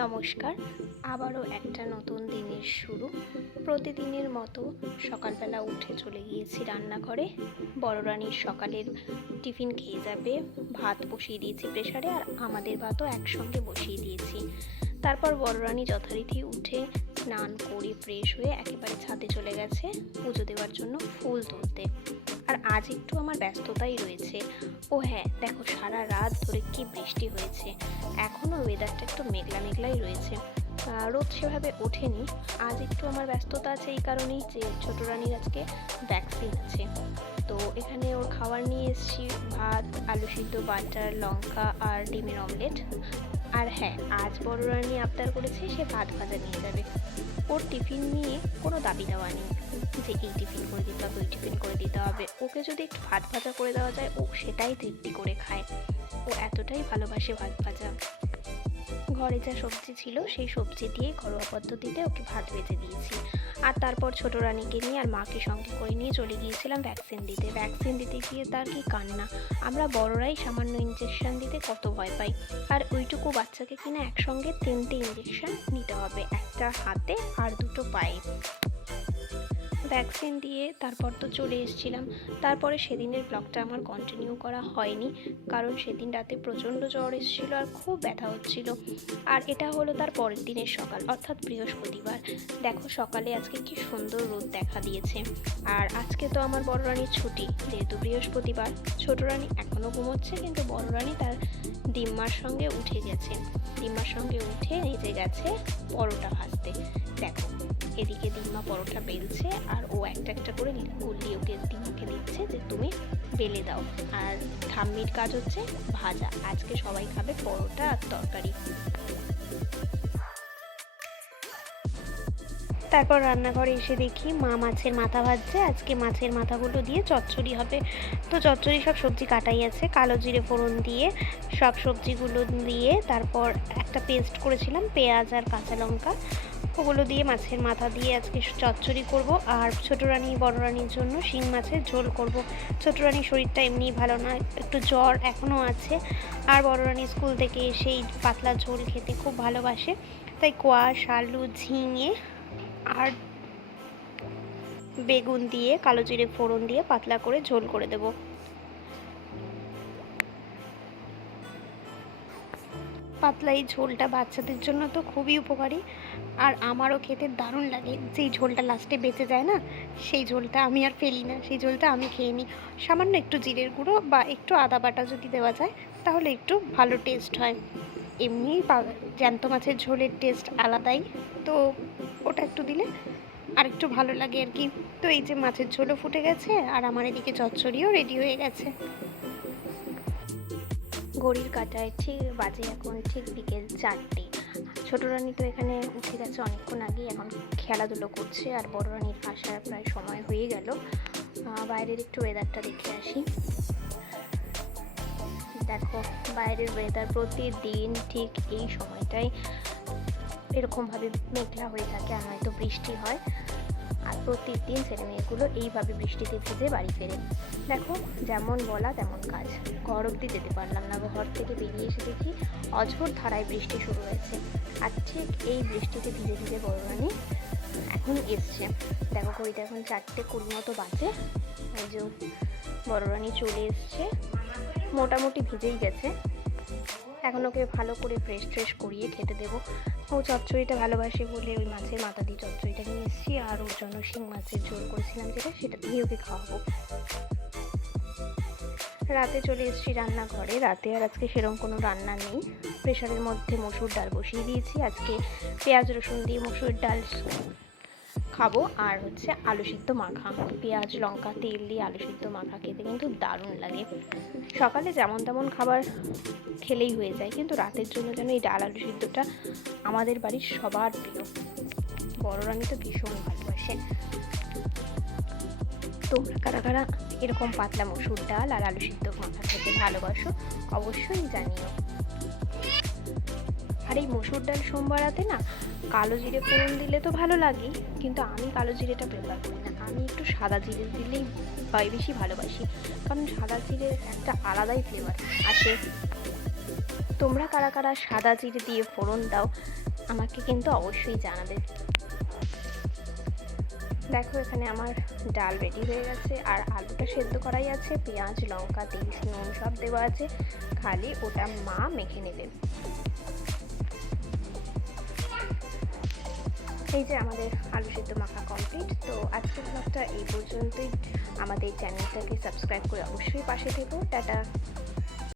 নমস্কার। আবারও একটা নতুন দিনের শুরু। প্রতিদিনের মতো সকালবেলা উঠে চলে গিয়েছি রান্নাঘরে। বড় রানীর সকালের টিফিন খেয়ে যাবে, ভাত বসিয়ে দিয়েছি প্রেসারে, আর আমাদের ভাতও একসঙ্গে বসিয়ে দিয়েছি। তারপর বড় রানী যথারীতি উঠে স্নান করে ফ্রেশ হয়ে একেবারে ছাদে চলে গেছে পুজো দেওয়ার জন্য ফুল তুলতে। আর আজ একটু আমার ব্যস্ততাই রয়েছে। ও হ্যাঁ, দেখো সারা রাত ধরে কি বৃষ্টি হয়েছে। এখনও ওয়েদারটা একটু মেঘলা মেঘলাই রয়েছে, রোদ সেভাবে ওঠেনি। আজ একটু আমার ব্যস্ততা আছে এই কারণেই যে ছোটো রানীর আজকে ভ্যাকসিন আছে। তো এখানে ওর খাবার নিয়ে এসেছি, ভাত, আলু সিদ্ধ, বাটার, লঙ্কা আর ডিমের অমলেট। আর হ্যাঁ, আজ বড় রানী আবদার করেছে সে ভাত ভাজা নিয়ে যাবে। ওর টিফিন নিয়ে কোনো দাবি দেওয়া নেই যে এই টিফিন করে দিতে হবে, ওই টিফিন করে দিতে হবে। ওকে যদি একটু ভাত ভাজা করে দেওয়া যায় ও সেটাই তৃপ্তি করে খায়। ও এতটাই ভালোবাসে ভাত ভাজা। ঘরে যা সবজি ছিল সেই সবজি দিয়ে ঘরোয়া পদ্ধতিতে ওকে ভাত ভেজে দিয়েছি। আর তারপর ছোট রানীকে নিয়ে আর মাকে সঙ্গে করে নিয়ে চলে গিয়েছিলাম ভ্যাকসিন দিতে। ভ্যাকসিন দিতে গিয়ে তার কি কান্না! আমরা বড়রাই সামান্য ইঞ্জেকশন দিতে কত ভয় পাই, আর ওইটুকু বাচ্চাকে কিনা একসঙ্গে 3টে ইঞ্জেকশন নিতে হবে, একটা হাতে আর 2টো পায়ে। ভ্যাকসিন দিয়ে তারপর তো চলে এসেছিলাম। তারপরে সেদিনের ব্লগটা আমার কন্টিনিউ করা হয়নি, কারণ সেদিন রাতে প্রচণ্ড জ্বর এসেছিলো আর খুব ব্যথা হচ্ছিল। আর এটা হলো তার পরের দিনের সকাল, অর্থাৎ বৃহস্পতিবার। দেখো সকালে আজকে কি সুন্দর রোদ দেখা দিয়েছে। আর আজকে তো আমার বড় রানীর ছুটি, যেহেতু বৃহস্পতিবার। ছোট রানী এখনও ঘুমোচ্ছে, কিন্তু বড় রানী তার ডিম্মার সঙ্গে উঠে গেছে। ডিম্মার সঙ্গে উঠে নিচে গেছে পরোটা ভাজতে। দেখো এদিকে ডিম্মা পরোটা বেলছে আর ও একটা একটা করে গুল্লি ওকে ডিম্মাকে দিচ্ছে যে তুমি বেলে দাও। আর ঠাম্মির কাজ হচ্ছে ভাজা। আজকে সবাই খাবে পরোটা আর তরকারি। তারপর রান্নাঘরে এসে দেখি মা মাছের মাথা ভাজছে। আজকে মাছের মাথাগুলো দিয়ে চচ্চড়ি হবে। তো চচ্চড়ি সব সবজি কাটাই আছে, কালো জিরে ফোড়ন দিয়ে সব সবজিগুলো দিয়ে তারপর একটা পেস্ট করেছিলাম পেঁয়াজ আর কাঁচা লঙ্কা, ওগুলো দিয়ে মাছের মাথা দিয়ে আজকে চচ্চড়ি করব। আর ছোটো রানী বড় রানীর জন্য শিং মাছের ঝোল করব। ছোটো রানীর শরীরটা এমনিই ভালো না, একটু জ্বর এখনও আছে। আর বড় রানী স্কুল থেকে এসেই পাতলা ঝোল খেতে খুব ভালোবাসে, তাই কোয়াশ, আলু, ঝিঙে আর বেগুন দিয়ে কালো জিরে ফোড়ন দিয়ে পাতলা করে ঝোল করে দেব। পাতলা এই ঝোলটা বাচ্চাদের জন্য তো খুবই উপকারী, আর আমারও খেতে দারুণ লাগে। যেই ঝোলটা লাস্টে বেঁচে যায় না, সেই ঝোলটা আমি আর ফেলি না, সেই ঝোলটা আমি খেয়ে নিই। সামান্য একটু জিরের গুঁড়ো বা একটু আদা বাটা যদি দেওয়া যায় তাহলে একটু ভালো টেস্ট হয়। এমনি জ্যান্ত মাছের ঝোলের টেস্ট আলাদাই, তো ওটা একটু দিলে আর একটু ভালো লাগে আর কি। তো এই যে মাছের ঝোলও ফুটে গেছে আর আমার এদিকে চচ্চড়িও রেডি হয়ে গেছে। ঘড়ির কাঁটায় ঠিক বাজে এখন ঠিক বিকেল 4টে। ছোটো রানী তো এখানে উঠে গেছে অনেকক্ষণ আগেই, এখন খেলাধুলো করছে। আর বড় রানীর আসার প্রায় সময় হয়ে গেল। বাইরের একটু ওয়েদারটা দেখে আসি। দেখো বাইরের ওয়েদার প্রতিদিন ঠিক এই সময়টায় এরকমভাবে মেঘলা হয়ে থাকে, আর নয়তো বৃষ্টি হয়। আর প্রত্যেকদিন ছেলেমেয়েগুলো এইভাবে বৃষ্টিতে ভিজে বাড়ি ফেরে। দেখো যেমন বলা তেমন কাজ, ঘর অবধি যেতে পারলাম না। ঘর থেকে বেরিয়ে এসে দেখি অঝোর ধারায় বৃষ্টি শুরু হয়েছে। আর ঠিক এই বৃষ্টিতে ভিজে ভিজে বড় রানী এখন এসছে। দেখো ঘড়িতে এখন 4:20 মতো বাজে। এই যে বড় রানী চলে এসছে, মোটামুটি ভিজেই গেছে। এখন ওকে ভালো করে ফ্রেশ করিয়ে খেতে দেবো। ও চচ্চড়িটা ভালোবাসে বলে ওই মাছের মাথা দিয়ে চচ্চড়িটা নিয়ে এসেছি, আর ওর জন্য শিং মাছের ঝোল করেছিলাম সেটা দিয়ে ওকে খাওয়াবো। রাতে চলে এসেছি রান্নাঘরে। রাতে আর আজকে সেরকম কোনো রান্না নেই। প্রেশারের মধ্যে মসুর ডাল বসিয়ে দিয়েছি। আজকে পেঁয়াজ রসুন দিয়ে মসুর ডাল খাবো, আর হচ্ছে আলু সিদ্ধ মাখা। পেঁয়াজ লঙ্কা তেল দিয়ে আলু সিদ্ধ মাখা খেতে কিন্তু দারুণ লাগে। সকালে যেমন তেমন খাবার খেলেই হয়ে যায়, কিন্তু রাতের জন্য যেন এই ডাল আলু সিদ্ধটা আমাদের বাড়ির সবার প্রিয়। বড় রানী তো ভীষণ ভালোবাসে। তোমরা কারা কারা এরকম পাতলা মসুর ডাল আর আলু সিদ্ধ মাখা খেতে ভালোবাসো অবশ্যই জানিও। আর এই মসুর ডাল সোমবারাতে না কালো জিরে ফোড়ন দিলে তো ভালো লাগে, কিন্তু আমি কালো জিরেটা প্রেফার করি না। আমি একটু সাদা জিরে দিলেই বেশি ভালোবাসি, কারণ সাদা জিরের একটা আলাদাই ফ্লেভার আসে। তোমরা কারা কারা সাদা জিরে দিয়ে ফোড়ন দাও আমাকে কিন্তু অবশ্যই জানাবে। দেখো এখানে আমার ডাল রেডি হয়ে গেছে, আর আলুটা সেদ্ধ করাই আছে, পেঁয়াজ লঙ্কা তেল নুন সব দেওয়া আছে, খালি ওটা মা মেখে নেবে। এই যে আমাদের আলু সেদ্ধ মাখা কমপ্লিট। তো আজকের ব্লগটা এই পর্যন্তই। আমাদের চ্যানেলটাকে সাবস্ক্রাইব করে অবশ্যই পাশে থেকো। টাটা।